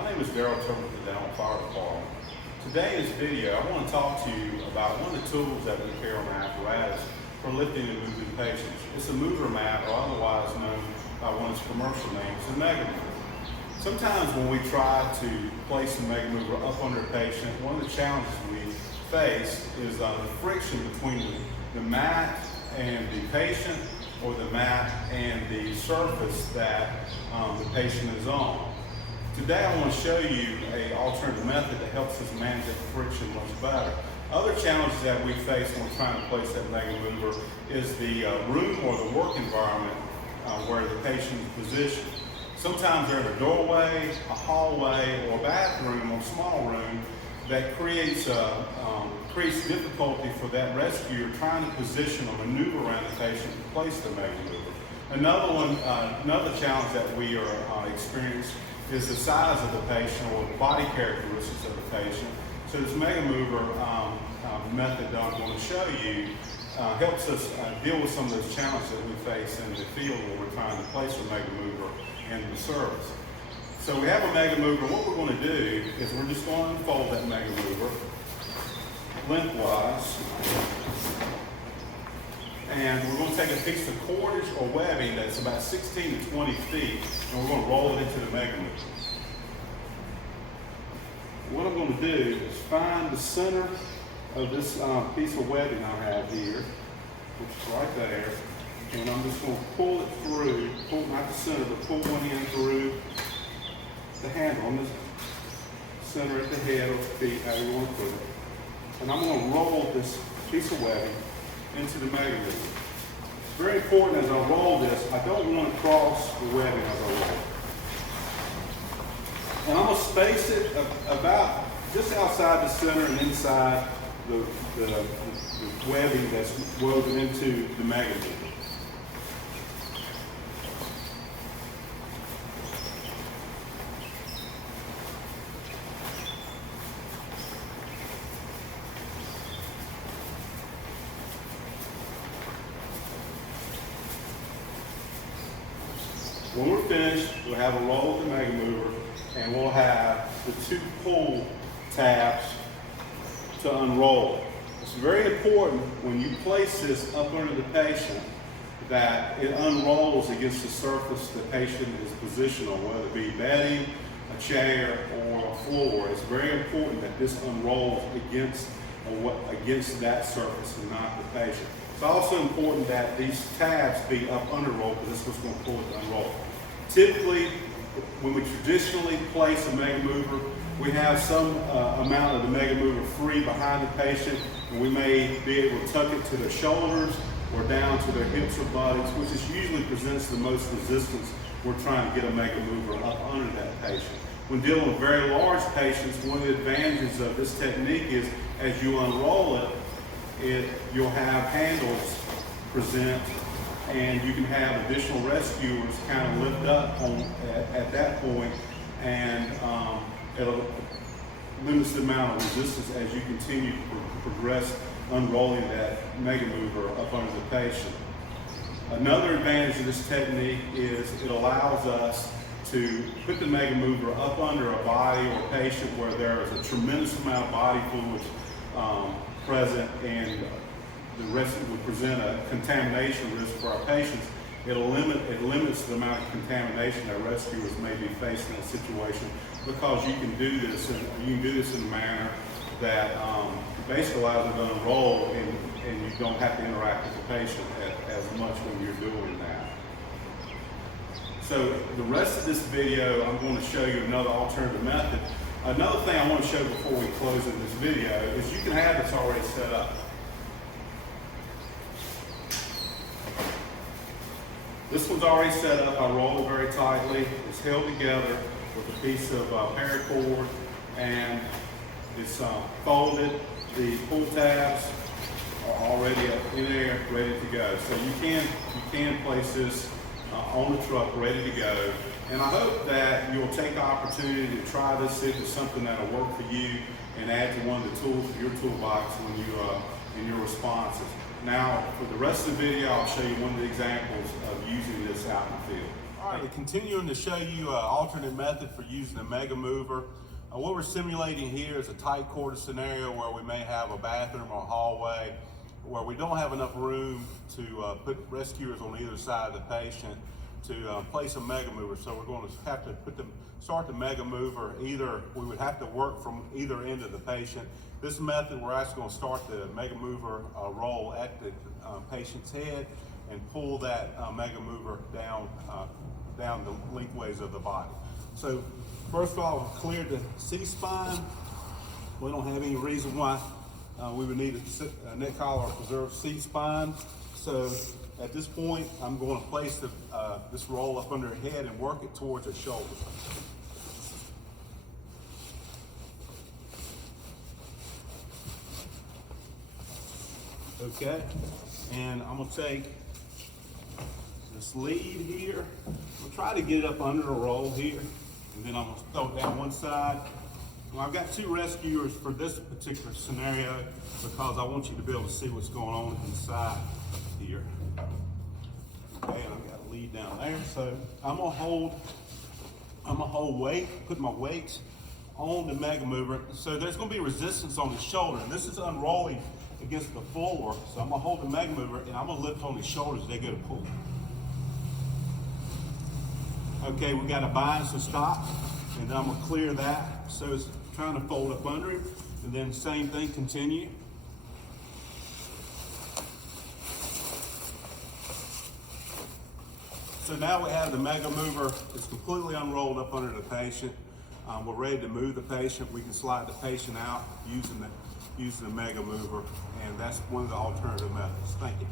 My name is With the Danville Fire Department. Today in this video, I want to talk to you about one of the tools that we carry on our apparatus for lifting and moving patients. It's a mover mat, or otherwise known by one of its commercial names, a MegaMover. Sometimes when we try to place a MegaMover up under a patient, one of the challenges we face is the friction between the mat and the patient, or the mat and the surface that the patient is on. Today I want to show you an alternative method that helps us manage that friction much better. Other challenges that we face when we're trying to place that MegaMover is the room or the work environment where the patient is positioned. Sometimes they're in a doorway, a hallway, or a bathroom, or a small room that creates difficulty for that rescuer trying to position or maneuver around the patient to place the MegaMover. Another challenge that we are experiencing is the size of the patient or the body characteristics of the patient. So this MegaMover method that I'm going to show you helps us deal with some of those challenges that we face in the field when we're trying to place a MegaMover in the service. So we have a MegaMover. What we're going to do is we're just going to unfold that MegaMover lengthwise, and we're going to take a piece of cordage or webbing that's about 16 to 20 feet, and we're going to roll it into the MegaMover. What I'm going to do is find the center of this piece of webbing I have here, which is right there, and I'm just going to pull it through, not the center, but pull one end through the handle on this center at the head or feet, however you want to put it. And I'm going to roll this piece of webbing into the MegaMover. It's very important as I roll this, I don't want to cross the webbing as I roll. And I'm going to space it about just outside the center and inside the webbing that's woven into the MegaMover. When we're finished, we'll have a roll of the MegaMover, and we'll have the two pull tabs to unroll. It's very important when you place this up under the patient that it unrolls against the surface the patient is positioned on, whether it be bedding, a chair, or a floor. It's very important that this unrolls against that surface and not the patient. It's also important that these tabs be up under roll, because this is what's going to pull it to unroll. Typically, when we traditionally place a MegaMover, we have some amount of the MegaMover free behind the patient, and we may be able to tuck it to their shoulders or down to their hips or buttocks, which usually presents the most resistance. We're trying to get a MegaMover up under that patient. When dealing with very large patients, one of the advantages of this technique is as you unroll it, you'll have handles present, and you can have additional rescuers kind of lift up at that point, and it'll limit the amount of resistance as you continue to progress unrolling that MegaMover up under the patient. Another advantage of this technique is it allows us to put the MegaMover up under a body or patient where there is a tremendous amount of body fluid present, and the rest would present a contamination risk for our patients. It limits the amount of contamination that rescuers may be facing in a situation, because you can do this in a manner that basically allows it to unroll, and you don't have to interact with the patient as much when you're doing that. So the rest of this video, I'm going to show you another alternative method. Another thing I want to show before we close in this video is you can have this already set up. This one's already set up. I roll it very tightly. It's held together with a piece of paracord, and it's folded. The pull tabs are already up in there, ready to go. So you can place this on the truck, ready to go. And I hope that you'll take the opportunity to try this, see if it's something that'll work for you, and add to one of the tools of your toolbox when you in your responses. Now, for the rest of the video, I'll show you one of the examples of using this out in the field. All right, continuing to show you an alternate method for using a MegaMover. What we're simulating here is a tight quarter scenario where we may have a bathroom or a hallway where we don't have enough room to put rescuers on either side of the patient to place a MegaMover. So we're going to have to start the MegaMover. Either we would have to work from either end of the patient. This method, we're actually going to start the MegaMover roll at the patient's head and pull that MegaMover down the lengthways of the body. So first of all, we've cleared the C-spine. We don't have any reason why we would need a neck collar or preserved C-spine. So at this point, I'm going to place this roll up under her head and work it towards her shoulder. Okay, and I'm gonna take this lead here. I'm gonna try to get it up under the roll here, and then I'm gonna throw it down one side. Well, I've got two rescuers for this particular scenario because I want you to be able to see what's going on inside here. Okay, and I've got a lead down there, so I'm gonna hold weight, put my weight on the MegaMover. So there's gonna be resistance on the shoulder, and this is unrolling against the floor. So I'm gonna hold the MegaMover and I'm gonna lift on his shoulders as they go to pull. Okay, we got a bind, so stop, and then I'm gonna clear that. So it's trying to fold up under him, and then same thing, continue. So now we have the MegaMover. It's completely unrolled up under the patient. We're ready to move the patient. We can slide the patient out using the MegaMover, and that's one of the alternative methods. Thank you.